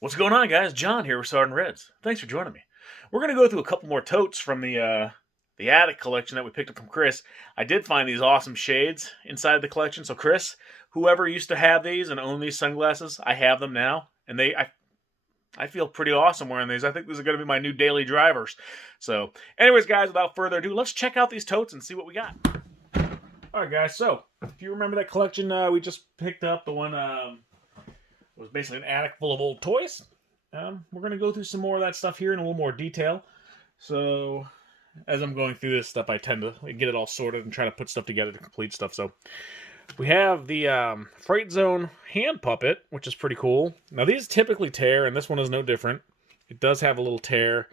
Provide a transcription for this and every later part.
What's going on, guys? John here with Sergeant Reds. Thanks for joining me. We're going to go through a couple more totes from the attic collection that we picked up from Chris. I did find these awesome shades inside the collection. So, Chris, whoever used to have these and own these sunglasses, I have them now, and I feel pretty awesome wearing these. I think these are going to be my new daily drivers. So, anyways, guys, without further ado, let's check out these totes and see what we got. All right, guys. So, if you remember that collection we just picked up, the one. It was basically an attic full of old toys. We're going to go through some more of that stuff here in a little more detail. So, as I'm going through this stuff, I tend to get it all sorted and try to put stuff together to complete stuff. So, we have the Fright Zone hand puppet, which is pretty cool. Now, these typically tear, and this one is no different. It does have a little tear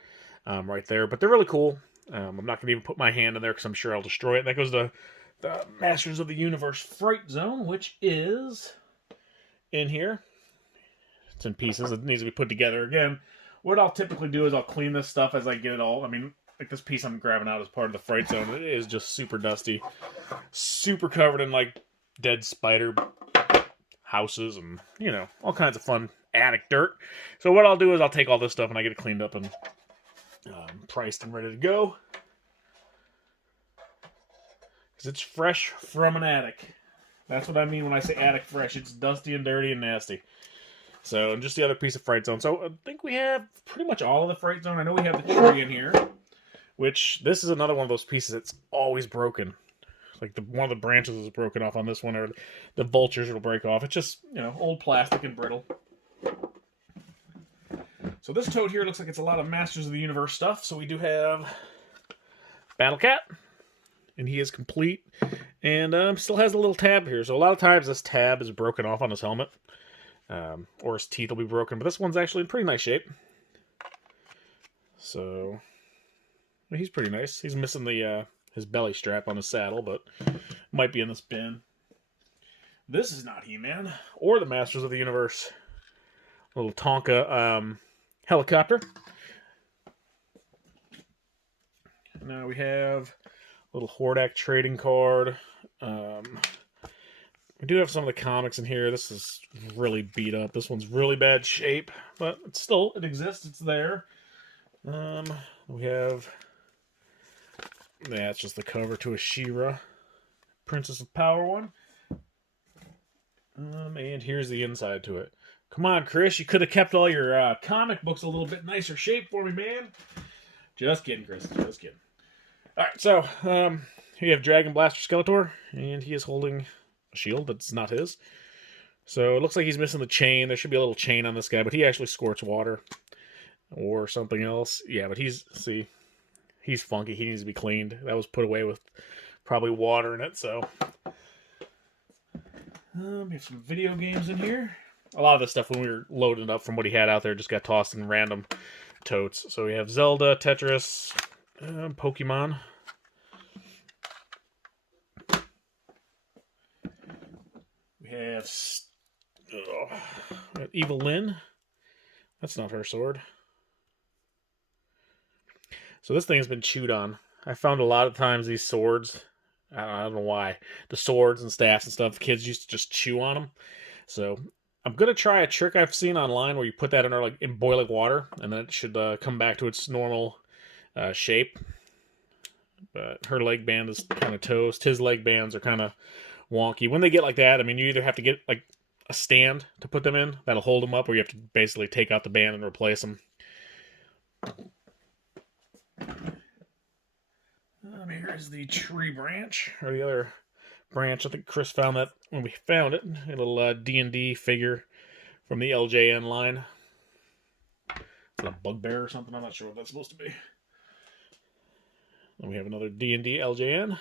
right there, but they're really cool. I'm not going to even put my hand in there because I'm sure I'll destroy it. That goes to the Masters of the Universe Fright Zone, which is in here. It's in pieces. It needs to be put together again. What I'll typically do is I'll clean this stuff as I get it all. I mean, like this piece I'm grabbing out as part of the Fright Zone. It is just super dusty. Super covered in, like, dead spider houses and, you know, all kinds of fun attic dirt. So what I'll do is I'll take all this stuff and I get it cleaned up and priced and ready to go. Because it's fresh from an attic. That's what I mean when I say attic fresh. It's dusty and dirty and nasty. So, and just the other piece of Fright Zone. So, I think we have pretty much all of the Fright Zone. I know we have the tree in here, which this is another one of those pieces that's always broken. Like, one of the branches is broken off on this one, or the vultures will break off. It's just, you know, old plastic and brittle. So, this tote here looks like it's a lot of Masters of the Universe stuff. So, we do have Battle Cat, and he is complete, and still has a little tab here. So, a lot of times this tab is broken off on his helmet. Or his teeth will be broken, but this one's actually in pretty nice shape. So, he's pretty nice. He's missing the his belly strap on his saddle, but might be in this bin. This is not He-Man or the Masters of the Universe. A little Tonka helicopter. Now we have a little Hordak trading card. We do have some of the comics in here. This is really beat up. This one's really bad shape, but it exists. It's there. We have, it's just the cover to a She-Ra Princess of Power one. And here's the inside to it. Come on, Chris. You could have kept all your comic books a little bit nicer shape for me, man. Just kidding, Chris. Just kidding. All right, so here you have Dragon Blaster Skeletor, and he is holding a shield that's not his. So it looks like he's missing the chain. There should be a little chain on this guy, but he actually squirts water or something else. Yeah, but he's funky. He needs to be cleaned. That was put away with probably water in it. So we have some video games in here. A lot of this stuff when we were loading it up from what he had out there just got tossed in random totes. So we have Zelda, Tetris, Pokemon. We have Evil Lynn. That's not her sword. So this thing has been chewed on. I found a lot of times these swords, I don't know why, the swords and staffs and stuff, kids used to just chew on them. So I'm going to try a trick I've seen online where you put that in boiling water, and then it should come back to its normal shape. But her leg band is kind of toast. His leg bands are kind of wonky. When they get like that, I mean, you either have to get like a stand to put them in that'll hold them up, or you have to basically take out the band and replace them. Here's the tree branch, or the other branch. I think Chris found that when we found it. A little D&D figure from the LJN line. It's a bugbear or something. I'm not sure what that's supposed to be. Then we have another D&D LJN.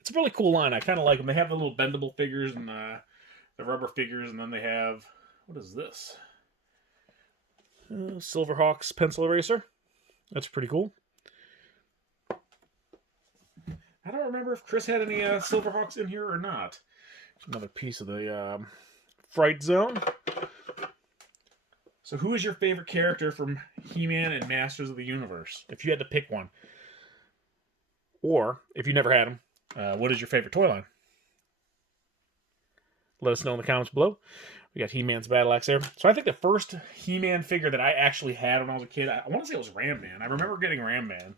It's a really cool line. I kind of like them. They have the little bendable figures and the rubber figures, and then they have, what is this? Silverhawk's pencil eraser. That's pretty cool. I don't remember if Chris had any Silverhawks in here or not. Another piece of the Fright Zone. So who is your favorite character from He-Man and Masters of the Universe? If you had to pick one. Or, if you never had them, what is your favorite toy line? Let us know in the comments below. We got He-Man's battle axe there. So I think the first He-Man figure that I actually had when I was a kid, I want to say it was Ram Man. I remember getting Ram Man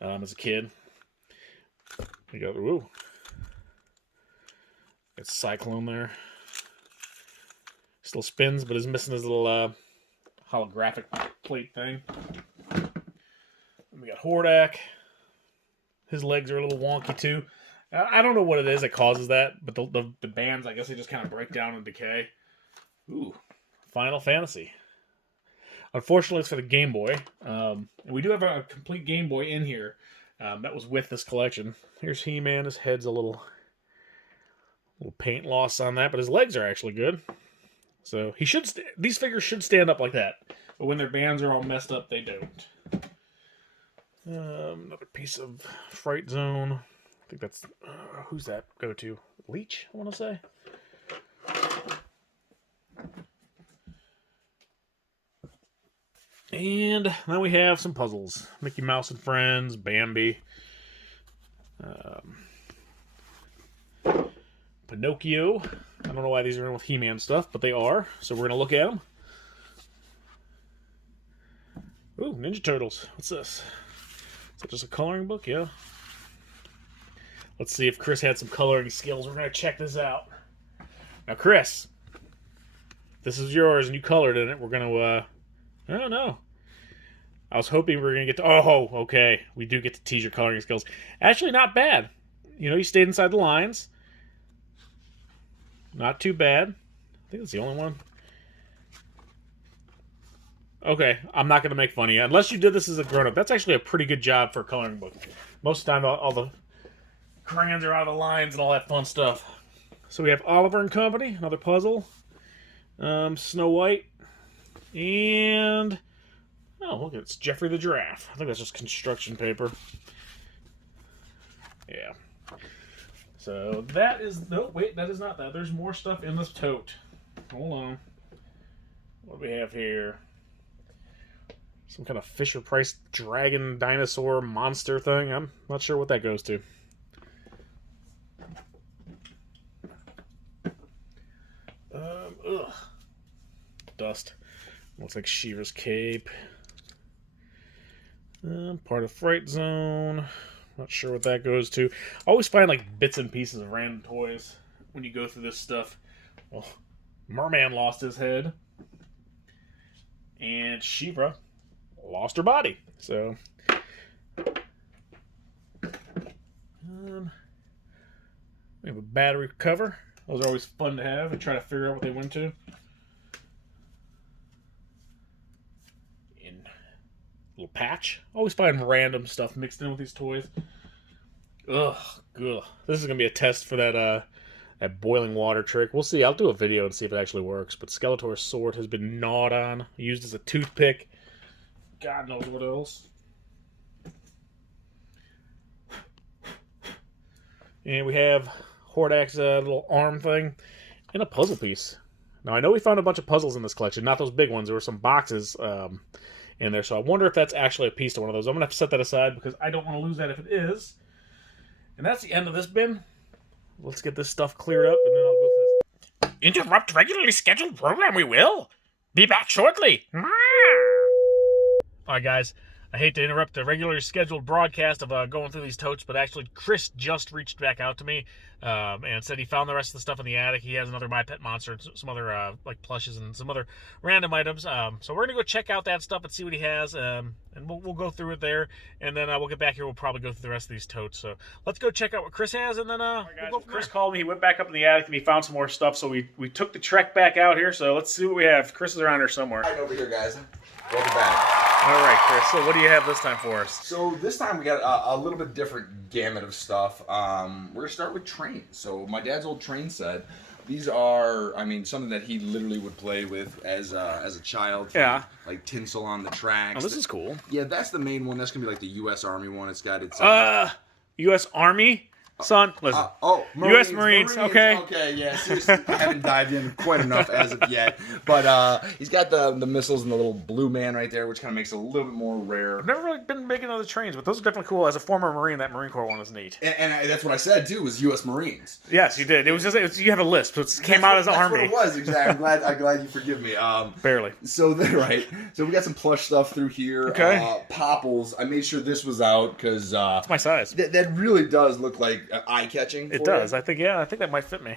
as a kid. We got, ooh. It's Cyclone there. Still spins, but is missing his little holographic plate thing. And we got Hordak. His legs are a little wonky too. I don't know what it is that causes that, but the bands, I guess they just kind of break down and decay. Ooh, Final Fantasy. Unfortunately, it's for the Game Boy. And we do have a complete Game Boy in here. That was with this collection. Here's He-Man. His head's a little paint loss on that, but his legs are actually good. So he should. These figures should stand up like that, but when their bands are all messed up, they don't. Another piece of Fright Zone. I think that's who's that go to? Leech, I want to say. And now we have some puzzles. Mickey Mouse and Friends, Bambi. Pinocchio. I don't know why these are in with He-Man stuff, but they are. So we're going to look at them. Ooh, Ninja Turtles. What's this? Is that just a coloring book? Yeah. Let's see if Chris had some coloring skills. We're going to check this out. Now, Chris, this is yours, and you colored in it. We're going to, I don't know. I was hoping we were going to get to... Oh, okay. We do get to tease your coloring skills. Actually, not bad. You know, you stayed inside the lines. Not too bad. I think that's the only one. Okay, I'm not going to make fun of you. Unless you did this as a grown-up. That's actually a pretty good job for a coloring book. Most of the time, all the crayons are out of the lines and all that fun stuff. So we have Oliver and Company, another puzzle. Snow White. And... oh, look, it's Jeffrey the Giraffe. I think that's just construction paper. Yeah. So that is... no, wait, that is not that. There's more stuff in this tote. Hold on. What do we have here? Some kind of Fisher-Price dragon dinosaur monster thing. I'm not sure what that goes to. Ugh. Dust. Looks like She-Ra's cape. Part of Fright Zone. Not sure what that goes to. I always find like bits and pieces of random toys when you go through this stuff. Well, Merman lost his head. And She-Ra lost her body. So, we have a battery cover. Those are always fun to have and try to figure out what they went to. In a little patch. Always find random stuff mixed in with these toys. Ugh, good. This is gonna be a test for that that boiling water trick. We'll see. I'll do a video and see if it actually works. But Skeletor's sword has been gnawed on, used as a toothpick. God knows what else. And we have Hordak's little arm thing and a puzzle piece. Now, I know we found a bunch of puzzles in this collection, not those big ones. There were some boxes in there, so I wonder if that's actually a piece to one of those. I'm going to have to set that aside because I don't want to lose that if it is. And that's the end of this bin. Let's get this stuff cleared up, and then I'll go through this. Interrupt regularly scheduled program, we will. Be back shortly. Alright, guys. I hate to interrupt the regularly scheduled broadcast of going through these totes, but actually Chris just reached back out to me and said he found the rest of the stuff in the attic. He has another My Pet Monster, and some other like plushes and some other random items. So we're going to go check out that stuff and see what he has, and we'll go through it there. And then we'll get back here. We'll probably go through the rest of these totes. So let's go check out what Chris has, and then we'll go from Chris there. Called me. He went back up in the attic, and he found some more stuff. So we took the trek back out here. So let's see what we have. Chris is around here somewhere. Right over here, guys. Welcome back. All right, Chris. So what do you have this time for us? So this time we got a little bit different gamut of stuff. We're going to start with trains. So my dad's old train set. These are, I mean, something that he literally would play with as a child. Yeah. Like tinsel on the tracks. Oh, this is cool. Yeah, that's the main one. That's going to be like the U.S. Army one. It's got its... U.S. Army? Son, listen. Marines, U.S. Marines, okay. Okay, yeah, seriously, I haven't dived in quite enough as of yet. But he's got the missiles and the little blue man right there, which kind of makes it a little bit more rare. I've never really been big into the trains, but those are definitely cool. As a former Marine, that Marine Corps one is neat. And that's what I said, too, was U.S. Marines. Yes, you did. It was just, you have a list. It came out as an Army. That's what it was, exactly. I'm glad you forgive me. Barely. So, right. So we got some plush stuff through here. Okay. Popples. I made sure this was out because... it's my size. That really does look like eye-catching. It does. I think that might fit me.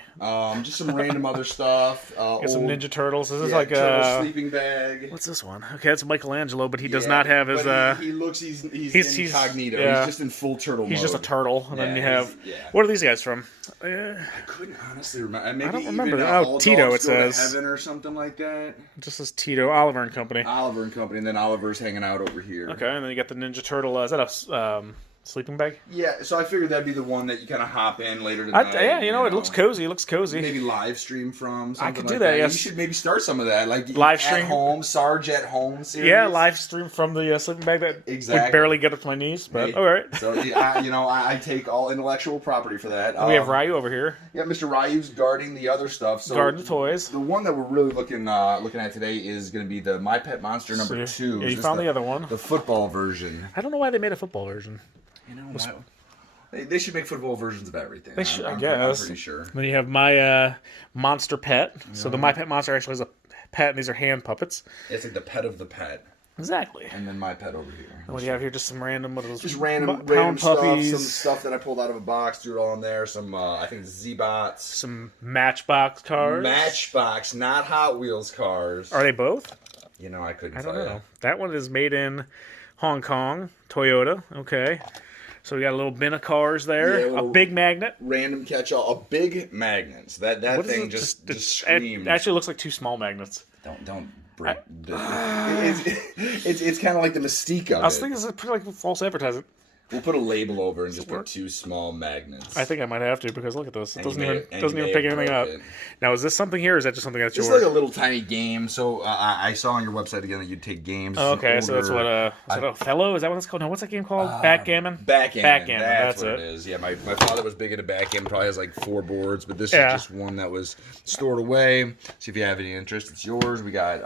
Just some random other stuff. Got some Ninja Turtles. This is like a sleeping bag. What's this one? Okay, it's Michelangelo, but he does not have his. He looks. He's incognito. Yeah. He's just in full turtle mode. He's just a turtle, and then you have. What are these guys from? I couldn't honestly remember. Maybe I don't remember. Even, Tito. It Go to says Heaven or something like that. It just says Tito, Oliver and Company. Oliver and Company, and then Oliver's hanging out over here. Okay, and then you got the Ninja Turtle. Is that a sleeping bag? Yeah, so I figured that'd be the one that you kind of hop in later tonight. It looks cozy. It looks cozy. Maybe live stream from. I could do that. Yes, you should maybe start some of that, like live stream at home, Sarge at home series. Yeah, live stream from the sleeping bag that would barely get up to my knees, but all right. So I take all intellectual property for that. We have Ryu over here. Yeah, Mr. Ryu's guarding the other stuff. So guarding the toys. The one that we're really looking at today is going to be the My Pet Monster number 2. Yeah, you found the other one. The football version. I don't know why they made a football version. They should make football versions of everything. They should, I guess. I'm pretty sure. Then you have my monster pet. So the My Pet Monster actually is a pet, and these are hand puppets. It's like the pet of the pet. Exactly. And then my pet over here. And what do you have here? Just some random random puppies. Stuff. Some stuff that I pulled out of a box, threw it all in there. Some, I think, Z-Bots. Some Matchbox cars. Matchbox, not Hot Wheels cars. Are they both? I couldn't I don't know. That one is made in Hong Kong. Toyota. Okay. So we got a little bin of cars there. Yeah, a big magnet. Random catch-all. A big magnet. So that thing just screams. It actually looks like 2 small magnets. Don't break. It's kind of like the mystique of it. I was thinking it's pretty like false advertising. We'll put a label over and just put 2 small magnets. I think I might have to because look at this. It doesn't even pick anything up. Now, is this something here or is that just something that's yours? It's like a little tiny game. So I saw on your website again that you'd take games. Oh, okay, so that's what Othello? Is that what it's called? No, what's that game called? Backgammon? Backgammon. That's what it is. Yeah, my father was big into backgammon. Probably has like 4 boards, but this is just one that was stored away. See if you have any interest. It's yours. We got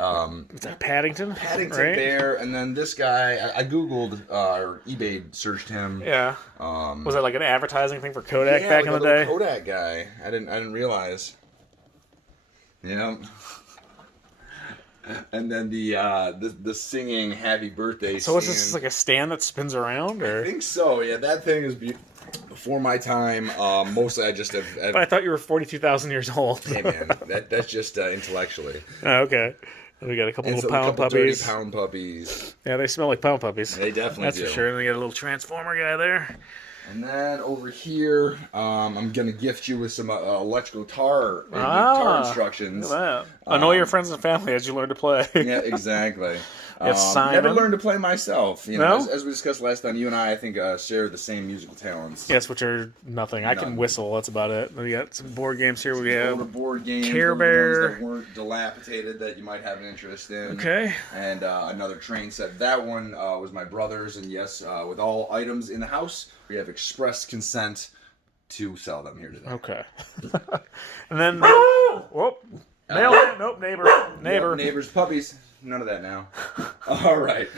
is that Paddington? Paddington Bear, and then this guy. I googled or eBay searched him. Yeah. Was that like an advertising thing for Kodak back in the day? Kodak guy. I didn't realize. Yeah. And then the singing Happy Birthday. So what's this, like a stand that spins around, or? I think so. Yeah, that thing is before my time. Mostly, I just have. But I thought you were 42,000 years old. Hey man, that's just intellectually. Oh, okay. We got a couple little pound puppies. Dirty pound puppies. Yeah, they smell like pound puppies. They definitely do. That's for sure. And we got a little transformer guy there. And then over here, I'm gonna gift you with some electrical guitar instructions. Look at that. Annoy your friends and family as you learn to play. Yeah, exactly. Simon. Never learned to play myself. No? As we discussed last time, you and I think, share the same musical talents. Yes, which are nothing. I can whistle. That's about it. We got some board games here. We have older board games, Care Bear that weren't dilapidated that you might have an interest in. Okay. And another train set. That one was my brother's, and yes, with all items in the house, we have express consent to sell them here today. Okay. And then, whoop, nailed it. Nope, neighbor. Yep, neighbors, puppies. None of that now. All right.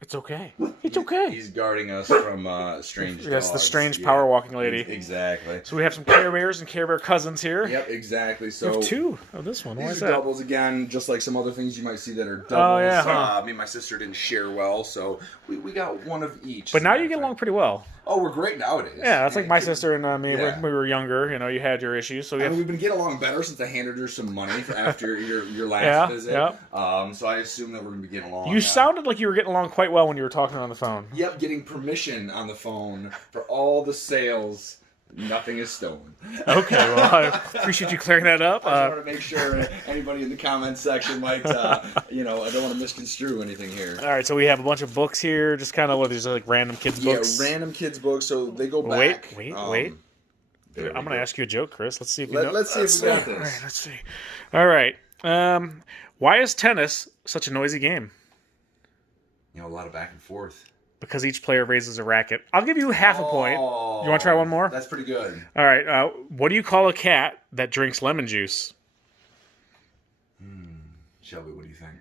It's okay. It's okay. He's guarding us from strange dogs. Yes, the strange power walking lady. Exactly. So we have some Care Bears and Care Bear cousins here. Yep, exactly. So we have 2 of this one. Why is these that? are doubles again, just like some other things you might see that are doubles. Oh, yeah. Huh. Me and my sister didn't share well, so we got one of each. But now you get along pretty well. Oh, we're great nowadays. Yeah, that's like my sister and me when we were younger. You had your issues. So we've been getting along better since I handed her some money after your last visit. Yeah. So I assume that we're going to be getting along. You sounded like you were getting along quite well when you were talking on the phone. Yep, getting permission on the phone for all the sales. Nothing is stolen. Okay, well, I appreciate you clearing that up. I just want to make sure anybody in the comments section might, I don't want to misconstrue anything here. All right, so we have a bunch of books here, just kind of what these are like random kids' books. Yeah, random kids' books. So they go back. Wait. I'm going to ask you a joke, Chris. Let's see if you know. Let's see if we got this. All right, let's see. All right. Why is tennis such a noisy game? A lot of back and forth. because each player raises a racket. I'll give you half a point. You want to try one more? That's pretty good. All right. What do you call a cat that drinks lemon juice? Shelby, what do you think?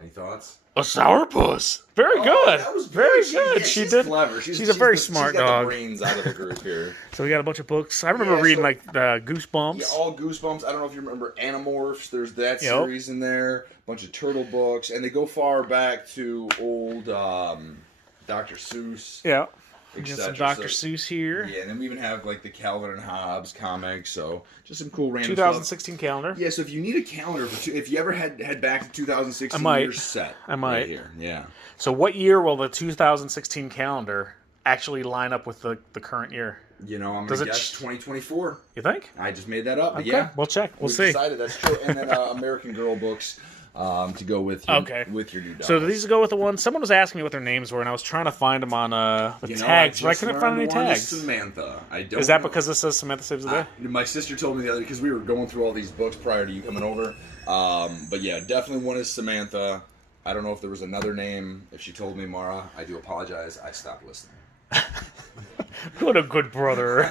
Any thoughts? A sourpuss. Very good. That was very good. good. She's clever. She's a very smart she's got dog. The brains out of the group here. So we got a bunch of books. I remember reading like the Goosebumps. Yeah, all Goosebumps. I don't know if you remember Animorphs. There's that series in there. A bunch of turtle books, and they go far back to old Dr. Seuss. Yeah. We got some Dr. Seuss here. Yeah, and then we even have like the Calvin and Hobbes comics. So just some cool random 2016 calendar. Yeah, so if you need a calendar if you ever head back to 2016, you're set. I might. Right here. Yeah. So what year will the 2016 calendar actually line up with the current year? You know, I'm going to guess 2024. You think? I just made that up. Okay. Yeah. We'll check. We'll see. Decided that's true. And then American Girl books. To go with your, with your new dog. So these go with the ones. Someone was asking me what their names were, and I was trying to find them on the tags, but I couldn't find any tags. Samantha. I don't. Is that because this says Samantha Saves the Day? My sister told me the other because we were going through all these books prior to you coming over. But yeah, definitely one is Samantha. I don't know if there was another name. If she told me Mara, I do apologize. I stopped listening. What a good brother.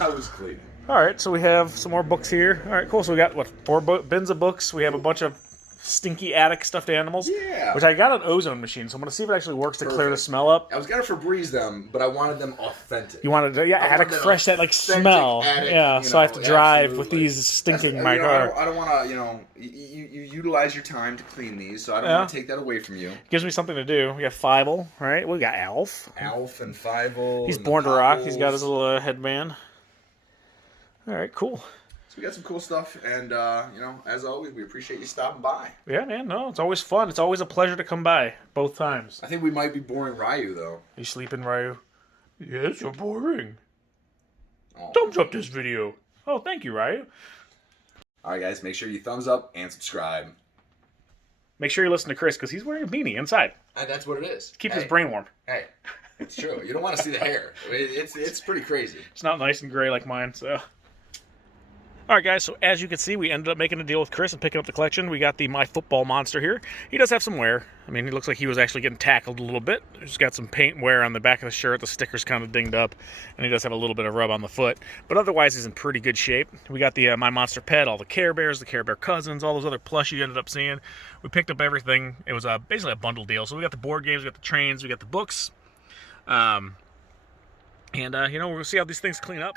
I was cleaning. All right, so we have some more books here. All right, cool. So we got, what, 4 bins of books. We have a bunch of stinky attic stuffed animals. Yeah. Which I got an ozone machine, so I'm going to see if it actually works to clear the smell up. I was going to Febreze them, but I wanted them authentic. You wanted to, attic fresh, that like smell. Attic, so I have to drive with these stinking my car. I don't want to, you utilize your time to clean these, so I don't want to take that away from you. Gives me something to do. We got Fievel, right? We got Alf. Alf and Fievel. He's born to rock. He's got his little headband. All right, cool. So we got some cool stuff, and as always, we appreciate you stopping by. Yeah, man. No, it's always fun. It's always a pleasure to come by, both times. I think we might be boring Ryu, though. You sleeping, Ryu? Yes, you're boring. Thumbs up this video. Oh, thank you, Ryu. All right, guys, make sure you thumbs up and subscribe. Make sure you listen to Chris, because he's wearing a beanie inside. That's what it is. Keeps his brain warm. Hey, it's true. You don't want to see the hair. It's pretty crazy. It's not nice and gray like mine, so... All right, guys, so as you can see, we ended up making a deal with Chris and picking up the collection. We got the My Football Monster here. He does have some wear. I mean, he looks like he was actually getting tackled a little bit. He's got some paint wear on the back of the shirt. The sticker's kind of dinged up, and he does have a little bit of rub on the foot. But otherwise, he's in pretty good shape. We got the My Monster Pet, all the Care Bears, the Care Bear cousins, all those other plush you ended up seeing. We picked up everything. It was basically a bundle deal. So we got the board games, we got the trains, we got the books. We're going to see how these things clean up.